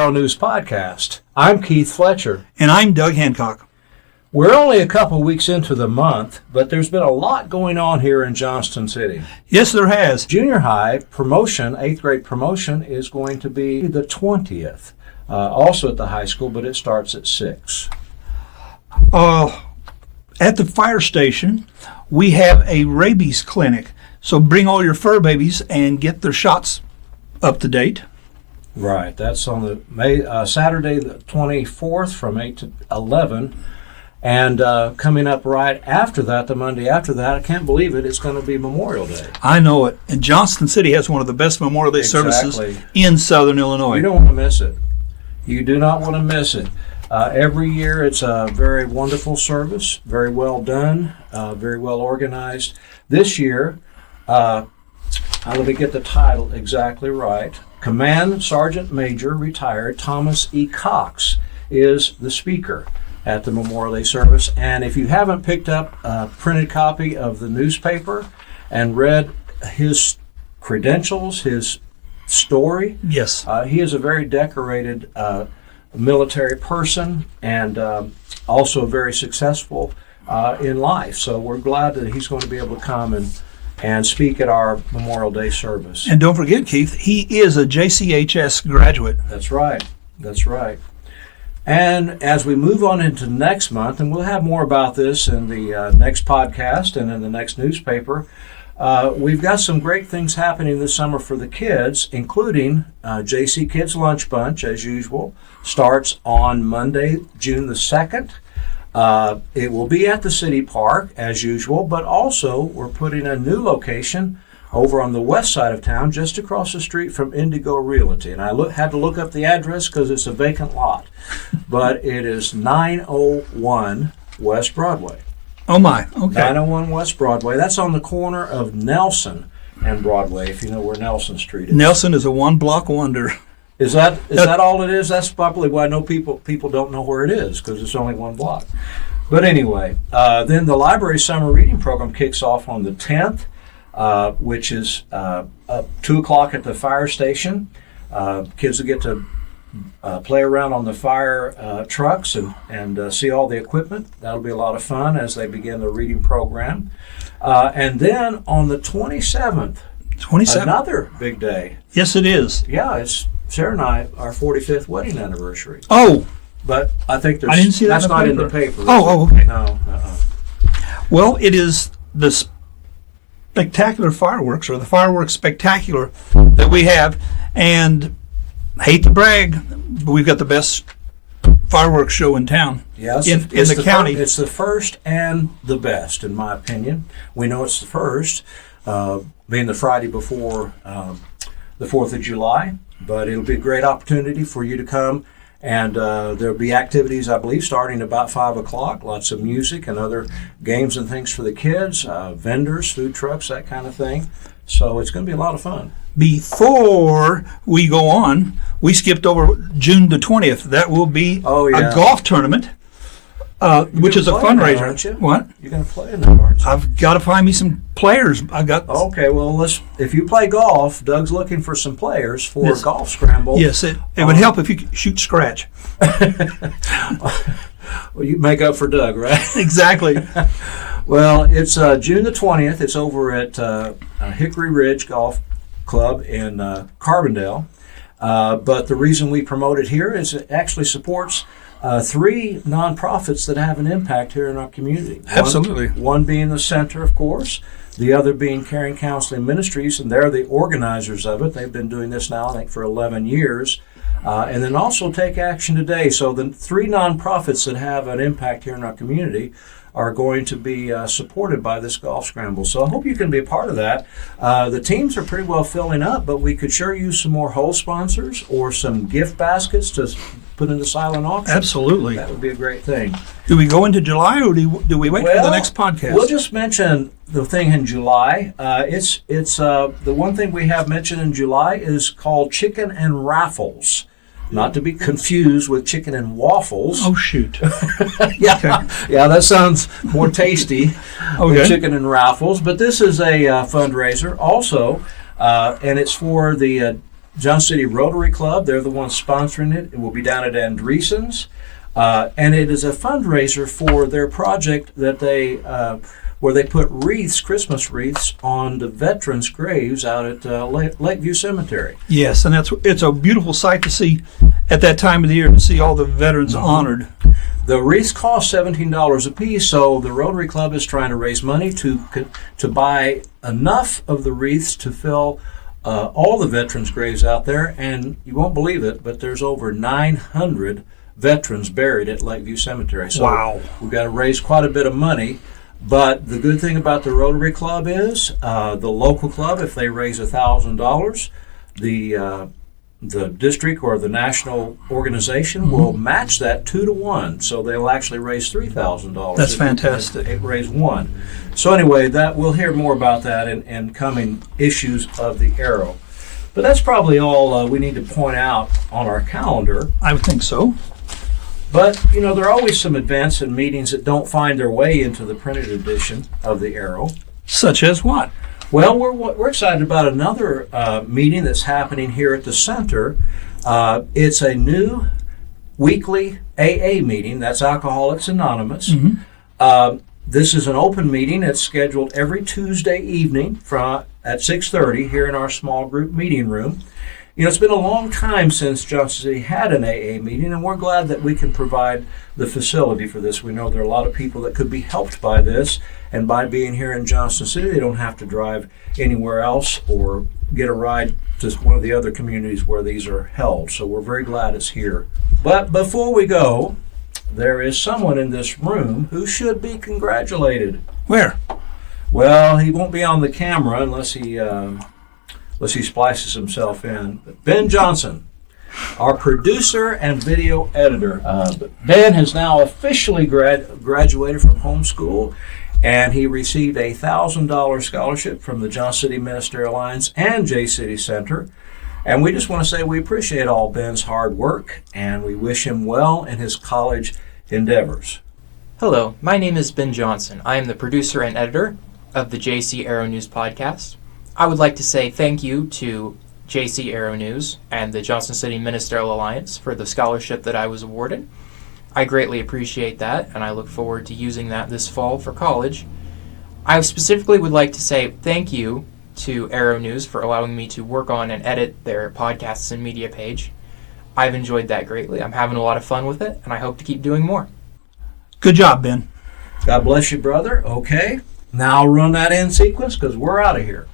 Arrow News Podcast. I'm Keith Fletcher. And I'm Doug Hancock. We're only a couple weeks into the month, but there's been a lot going on here in Johnston City. Yes, there has. Junior high promotion, 8th grade promotion, is going to be the 20th. Also at the high school, but it starts at 6. At the fire station, we have a rabies clinic. So bring all your fur babies and get their shots up to date. Right. That's on the Saturday the 24th from 8 to 11. And coming up right after that, the Monday after that, I can't believe it, it's going to be Memorial Day. I know it. And Johnston City has one of the best Memorial Day services in Southern Illinois. You don't want to miss it. You do not want to miss it. Every year it's a very wonderful service, very well done, very well organized. This year, let me get the title exactly right. Command Sergeant Major retired Thomas E. Cox is the speaker at the Memorial Day service. And if you haven't picked up a printed copy of the newspaper and read his credentials, his story, yes, he is a very decorated military person and also very successful in life. So we're glad that he's going to be able to come and speak at our Memorial Day service. And don't forget, Keith, he is a JCHS graduate. That's right. That's right. And as we move on into next month, and we'll have more about this in the next podcast and in the next newspaper, we've got some great things happening this summer for the kids, including JC Kids Lunch Bunch, as usual, starts on Monday, June the 2nd. It will be at the City Park, as usual, but also we're putting a new location over on the west side of town, just across the street from Indigo Realty. And I had to look up the address because it's a vacant lot. But it is 901 West Broadway. Oh, my. Okay. 901 West Broadway. That's on the corner of Nelson and Broadway, if you know where Nelson Street is. Nelson is a one-block wonder. Is that all it is? That's probably why people don't know where it is, because it's only one block. But anyway, then the library summer reading program kicks off on the 10th, which is 2 o'clock at the fire station. Kids will get to play around on the fire trucks and see all the equipment. That'll be a lot of fun as they begin the reading program. And then on the 27th, another big day. Yes, it is. Yeah, it's Sarah and I, our 45th wedding anniversary. Oh. But I think I didn't see that that's not in the paper. Oh, okay. No. Well, it is the spectacular fireworks, or the fireworks spectacular that we have. And hate to brag, but we've got the best fireworks show in town. Yes, in the county. It's the first and the best, in my opinion. We know it's the first, being the Friday before the 4th of July. But it'll be a great opportunity for you to come, and there'll be activities, I believe, starting about 5 o'clock. Lots of music and other games and things for the kids, vendors, food trucks, that kind of thing. So it's going to be a lot of fun. Before we go on, we skipped over June the 20th. That will be a golf tournament, which is a fundraiser. That, aren't you? What? You're going to play in that, aren't you? I've got to find me some players. Okay, well, if you play golf, Doug's looking for some players for a golf scramble. Yes, it would help if you could shoot scratch. Well, you make up for Doug, right? Exactly. Well, it's June the 20th. It's over at Hickory Ridge Golf Club in Carbondale. But the reason we promote it here is it actually supports 3 nonprofits that have an impact here in our community. Absolutely. One being the center, of course, the other being Caring Counseling Ministries, and they're the organizers of it. They've been doing this now, I think, for 11 years. And then also Take Action Today. So the 3 nonprofits that have an impact here in our community are going to be supported by this golf scramble. So I hope you can be a part of that. The teams are pretty well filling up, but we could sure use some more hole sponsors or some gift baskets to put in the silent auction. Absolutely. That would be a great thing. Do we go into July, or do we wait for the next podcast? We'll just mention the thing in July. It's the one thing we have mentioned in July is called Chicken and Raffles. Not to be confused with chicken and waffles. Oh, shoot. Yeah, okay. Yeah, that sounds more tasty Okay. than chicken and raffles. But this is a fundraiser also, and it's for the Johnson City Rotary Club, they're the ones sponsoring it. It will be down at Andreessen's. And it is a fundraiser for their project that they where they put wreaths, Christmas wreaths, on the veterans' graves out at Lakeview Cemetery. Yes, and it's a beautiful sight to see at that time of the year, to see all the veterans honored. The wreaths cost $17 a piece, so the Rotary Club is trying to raise money to buy enough of the wreaths to fill all the veterans' graves out there. And you won't believe it, but there's over 900 veterans buried at Lakeview Cemetery. So Wow. we've got to raise quite a bit of money. But the good thing about the Rotary Club is the local club, if they raise $1,000, the district or the national organization will match that 2-to-1. So they'll actually raise $3,000. That's fantastic. It raise one. So anyway, that we'll hear more about that in coming issues of the Arrow. But that's probably all we need to point out on our calendar. I would think so. But, you know, there are always some events and meetings that don't find their way into the printed edition of the Arrow. Such as what? Well, we're excited about another meeting that's happening here at the center. It's a new weekly AA meeting. That's Alcoholics Anonymous. This is an open meeting. It's scheduled every Tuesday evening at 6:30 here in our small group meeting room. You know, it's been a long time since Johnson City had an AA meeting, and we're glad that we can provide the facility for this. We know there are a lot of people that could be helped by this, and by being here in Johnson City, they don't have to drive anywhere else or get a ride to one of the other communities where these are held. So we're very glad it's here. But before we go, there is someone in this room who should be congratulated. Where? Well, he won't be on the camera unless he splices himself in. But Ben Johnson, our producer and video editor. Ben has now officially graduated from homeschool, and he received a $1,000 scholarship from the Johnson City Ministerial Alliance and J City Center. And we just want to say we appreciate all Ben's hard work, and we wish him well in his college endeavors. Hello, my name is Ben Johnson. I am the producer and editor of the JC Arrow News podcast. I would like to say thank you to JC Arrow News and the Johnson City Ministerial Alliance for the scholarship that I was awarded. I greatly appreciate that, and I look forward to using that this fall for college. I specifically would like to say thank you to Arrow News for allowing me to work on and edit their podcasts and media page. I've enjoyed that greatly. I'm having a lot of fun with it, and I hope to keep doing more. Good job, Ben. God bless you, brother. Okay, now run that in sequence because we're out of here.